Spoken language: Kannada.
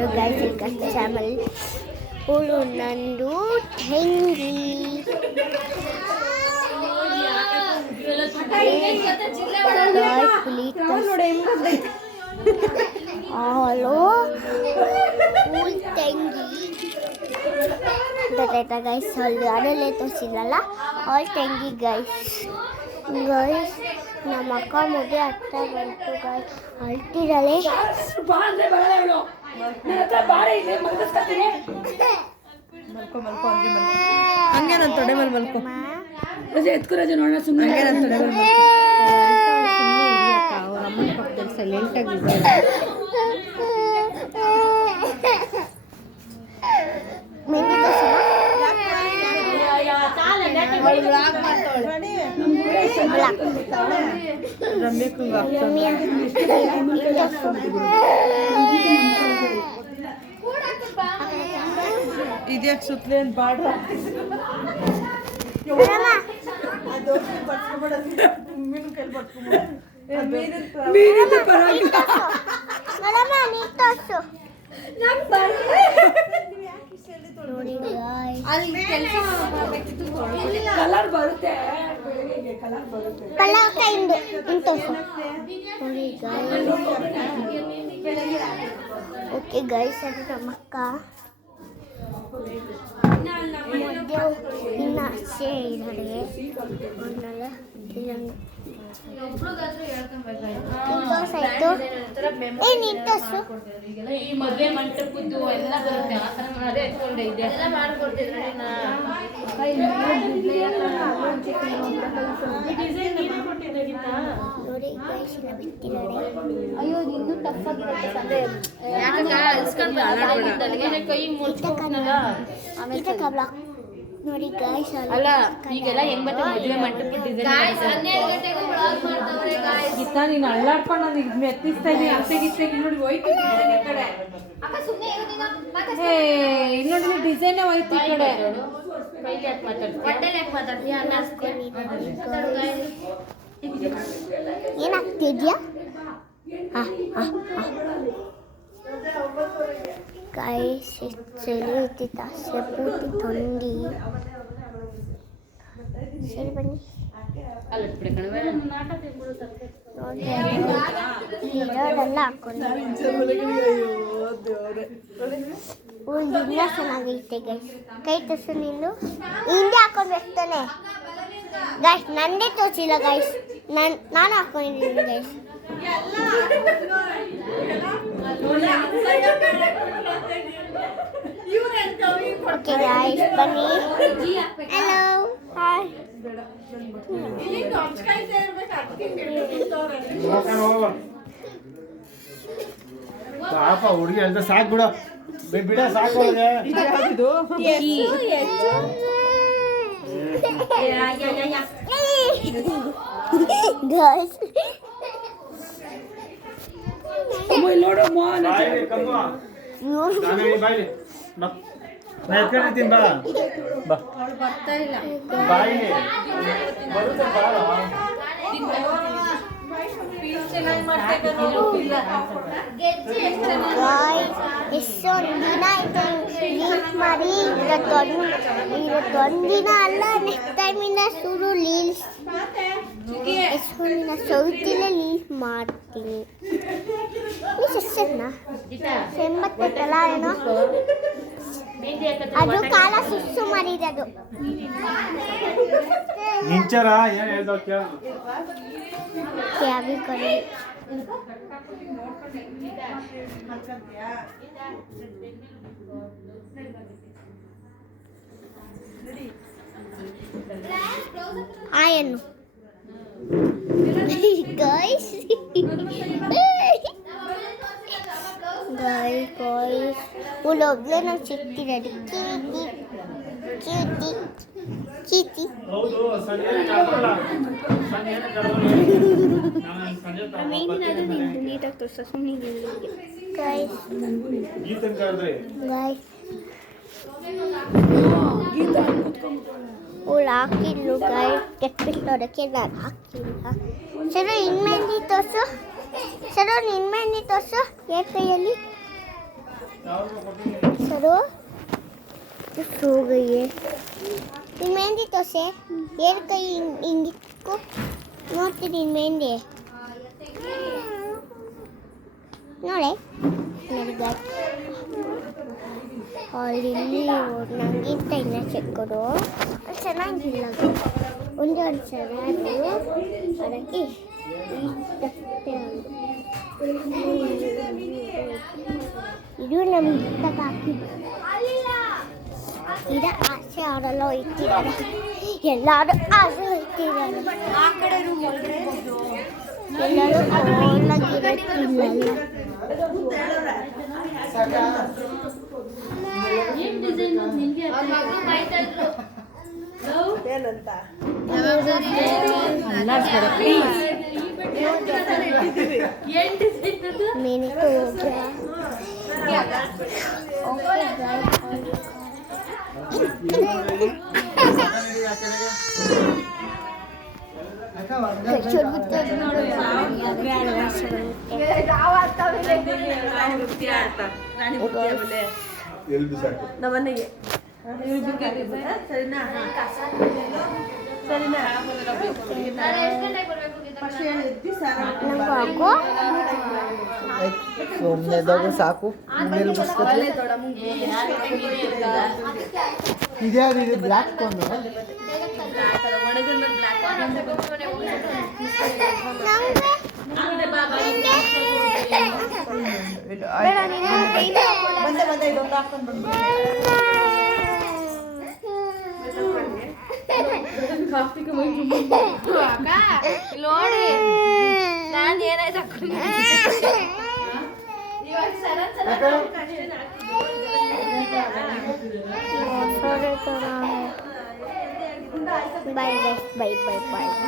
ಹಲೋ ಗೈಸ್, ಚಾನಲ್ ಇವಳು ನಂದು ತಂಗಿ. ಹಲೋ ಫುಲ್ ತಂಗಿ ಗೊತ್ತಾಯ್ತಾ ಗೈಸ್? ಅಲ್ಲಿ ಅದರಲ್ಲೇ ತೋರಿಸಿದ್ರಲ್ಲ ಅವಳು ತಂಗಿ ಗೈಸ್. ನಮ್ಮ ಅಕ್ಕ ಮದುವೆ ಆಗ್ತಾ ಬಂತು ಗೈಸ್. ಅಳ್ತಿರಳೆ ಹಂಗೆ ನನ್ನ ತೊಡೆ ಮೇಲೆ ಮಲ್ಕೊ. ಎತ್ಕುರಾಜ ನೋಡೋಣ ಸುಮ್ಮನೆ. ಹಂಗೆ ನನ್ನ ತೊಡೆ ಮೇಲೆ ಅವ್ರ ಅಮ್ಮನ ಪಕ್ಕದಲ್ಲಿ ಸೈಲೆಂಟಾಗಿ ಇದ್ಯಾಕೆ ಸುತ್ತಲೇನು ಬಾಡ್ರ ಕಲರ್ ಬರುತ್ತೆ. ಓಕೆ ಗೈಸ್, ಅದು ನಮ್ಮ ಅಕ್ಕ ಇನ್ನು ಅಷ್ಟೇ ಇದ್ದಾರೆ. ಈ ಮದುವೆ ಮಂಟಪದ್ದು ಎಲ್ಲ ಬರುತ್ತೆ. ಆ ಥರ ಅದೇ ಎತ್ಕೊಂಡೆ ಇದೆ ಎಲ್ಲ ಮಾಡ್ಕೊಡ್ತಿದ್ರೆ ಅಯ್ಯೋ ಇನ್ನೂ ಟಫ್ ಆಗಿರುತ್ತೆ. ಕೈ ಮುಚ್ಕೊಂಡಲ್ಲ ನೋಡಿ ಗಾಯ್ಸ್, ಅಲ್ಲ ಈಗೆಲ್ಲ ಹೆಂಗ್ ಬರ್ತದೆ ಮದುವೆ ಮಂಟಪ ಡಿಸೈನ್. 12 ಗಂಟೆಗೂ ಬ್ಲಾಗ್ ಮಾಡ್ತಾವ್ರೆ ಗಾಯ್ಸ್. ಗೀತಾ ನೀನು ಅಳ್ಳಾಡ್ಕೊಂಡು ನಾನು ಈಗ ಮೆತ್ತಿಸ್ತಾ ಇದ್ದೀನಿ. ಅಪ್ಪೆಗಿಸ್ತಾ ನೋಡಿ ಹೋಯ್ತು ಡಿಸೈನ್ ಈ ಕಡೆ. ಅಕ್ಕ ಸುಮ್ಮನೆ ಇರೋದಿನ ಇಲ್ಲಿ ನೋಡಿ ಡಿಸೈನೇ ಹೋಯ್ತು ಈ ಕಡೆ. ಕೈಲಿ ಯಾಕೆ ಮಾತಾಡ್ತೀಯ? ಹೊಟ್ಟೆಲಿ ಯಾಕೆ ಮಾತಾಡ್ತೀಯ? ಏನಾಗ್ತಿದ್ಯಾ? गाइस चली थी तासे पूरी ठंडी सही बनी ಅಲ್ಲಟ್ ಬಿಡ್ಕಣವೆ ನಾಟಕ ಬಿಡುತ್ತೆ. ಹೀರೋಡೆಲ್ಲ ಹಾಕೊಂಡು ಒಂದು ದಿನ ಚೆನ್ನಾಗೈತೆ ಗೈಸ್. ಕೈ ತೋರಿಸು ನೀನು. ಹಿಂದೆ ಹಾಕೊಂಡು ಬರ್ತಾನೆ ಗೈಸ್. ನಂದೇ ತೋರಿಸಿಲ್ಲ ಗೈಸ್, ನಾನು ಹಾಕೊಂಡಿದ್ದೀನಿ ಗೈಸ್. ಓಕೆ ಗೈಸ್, ಬನ್ನಿ. Hello, hi. ಪಾಪ ಹುಡುಗಿ ಅಂತ ಸಾಕು ಬಿಡ ಬಿಡ ಸಾಕು. ಗೈಸ್ ನೋಡು ಎತ್ಕೊಂಡಿರ್ತೀನಿ ಬಾ ಬಾ ಬರ್ತಾ ಇಲ್ಲ ಬಾಯಿ ಬರುತ್ತೆ ಬಾಳ. ಎಷ್ಟೊಂದು ದಿನ ಆಯ್ತು ರೀಲ್ಸ್ ಮಾಡಿ. ಇವತ್ತೊಂದು ದಿನ ಅಲ್ಲ, ನೆಕ್ಸ್ಟ್ ಟೈಮಿಂದ ಶುರು ರೀಲ್ಸ್. ಎಷ್ಟೊಂದು ದಿನ ಸೌತಿಲೇ ರೀಲ್ಸ್ ಮಾಡ್ತೀನಿ. ಎಷ್ಟನ್ನ ಎಂಬತ್ತಲ್ಲ ಏನೋ ಅದು ಕಾಲ ಸುಸ್ಸು ಮಾಡಿರೋದು. ನಿಂಚಾರ ಏನು ಹೇಳ್ದೋ ಕೇಳ. ಕ್ಯಾಬಿ ಕಡೆ ಆಯನ್ನು ಗೈಸ್ ಗೈಸ್ ಉಳ್ಳೊಬ್ಲೆ ನಾವು ಚಿಕ್ತಿರೋದು ಚೀಟಿ ಚೀಟಿ. ಹೌದು ಸಂಜೆ ಕಡವಲ್ಲ ಸಂಜೆ ಕಡವಲ್ಲ ನಾನು ಸಂಜೆ ನೀಟಾಗಿ ತೋರಿಸ ಸುಮ್ಮನೆ ಗೈಸ್. ಗೀತನ್ ಕರೆದ್ರೆ ಗೈಸ್ ಅವಳು ಹಾಕಿದ್ಲು ಗೈಸ್. ಕೆಟ್ಬಿಟ್ಟೋದಕ್ಕೆ ನಾನು ಹಾಕಿಲ್ಲ. ಸರಿ ಇನ್ಮೇಲೆ ತೋರಿಸು. ಸರಿ ನಿನ್ಮೇಲೆ ತೋರಿಸು. ಏರ್ ಕೈಯಲ್ಲಿ सरो तो सो गई है ನಿನ್ ಮೆಹಂದಿ ತೋರ್ಸೆ ಏರ್ ಕೈ ಹಿಂಗಿಟ್ಕೊ ನೋಡ್ತೀನಿ ನಿನ್ ಮೆಹಂದಿ ನೋಡೆ ನನಗೆ ಅಲ್ಲಿ ನನಗಿಂತ ಇನ್ನೂ ಚೆಕ್ಕೊಡು ಚೆನ್ನಾಗಿಲ್ಲ ಒಂದೇ ಒಂದು ಸಲ ಅದಕ್ಕೆ ಇದು ನಮ್ಗೆ ಹಾಕಿ ಈಗ ಆಸೆ ಅವರೆಲ್ಲ ಹೋಯ್ತಿದ್ದಾರೆ ಎಲ್ಲರೂ ಆಸೆ ಹೋಯ್ತಿದ್ದಾರೆ ಎಲ್ಲರೂ ಕೋಲಾಗಿರತ್ತಿಲ್ಲ मैंने तो हो गया ನಮ್ಮನೆಗೆ ಸರಿನಾ ಸರಿನಾ ಸೊನ್ನೆದಾಗ ಸಾಕು ಇನ್ನೆಲ್ಲಿ ಮುಗಿಸ್ಕೊತೀವಿ ಇದ್ಯಾವುದು ಇದು ಬ್ಲ್ಯಾಕ್ ಕೊಂಡು ನೋಡಿ ನಾನು ಏನಾಯ್ತು bye bye bye bye bye